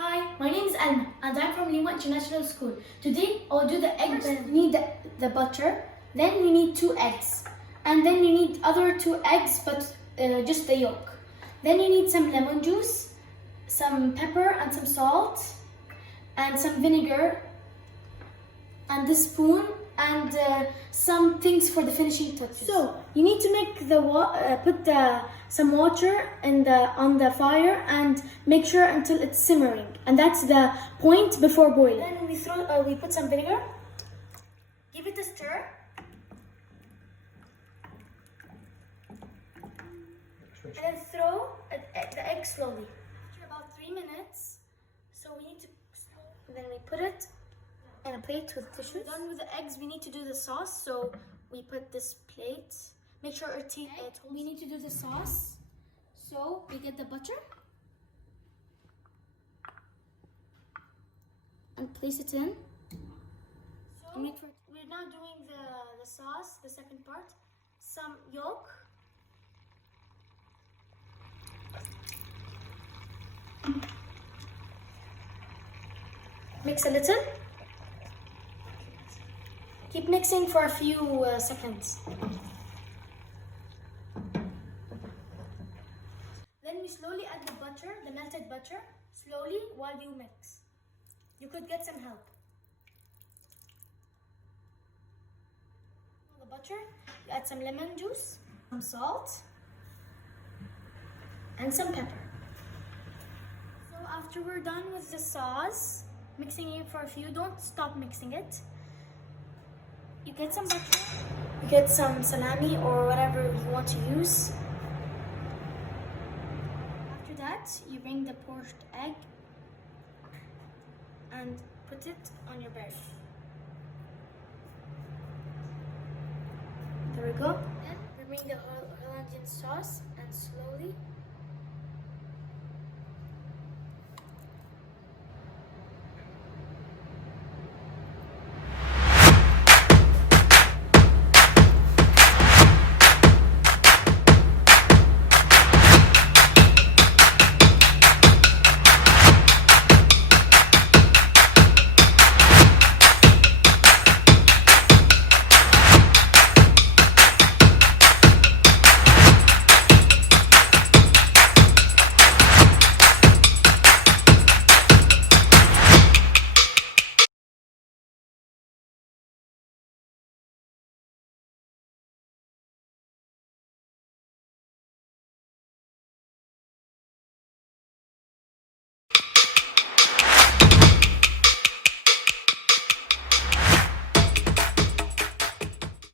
Hi, my name is Alma and I'm from YUMMY International School. Today I'll do the egg. First, we need the butter, then we need 2 eggs, and then we need other 2 eggs but just the yolk. Then you need some lemon juice, some pepper and some salt, and some vinegar, and the spoon, and some things for the finishing touches. So you need to make put some water on the fire and make sure until it's simmering, and that's the point before boiling. Then we put some vinegar, give it a stir, and then throw the egg slowly. After about 3 minutes, so we need to then we put it in a plate with tissues. Done with the eggs, we need to do the sauce. So we put this plate. Make sure we need to do the sauce. So we get the butter and place it in. So we're now doing the sauce, the second part. Some yolk. Mix a little. Keep mixing for a few seconds. Then we slowly add the butter, the melted butter, slowly while you mix. You could get some help. The butter, you add some lemon juice, some salt, and some pepper. So after we're done with the sauce, mixing it for a few, don't stop mixing it. You get some butter, you get some salami or whatever you want to use. After that, you bring the poached egg and put it on your berry. There we go. Then we bring the Hollandian sauce and slowly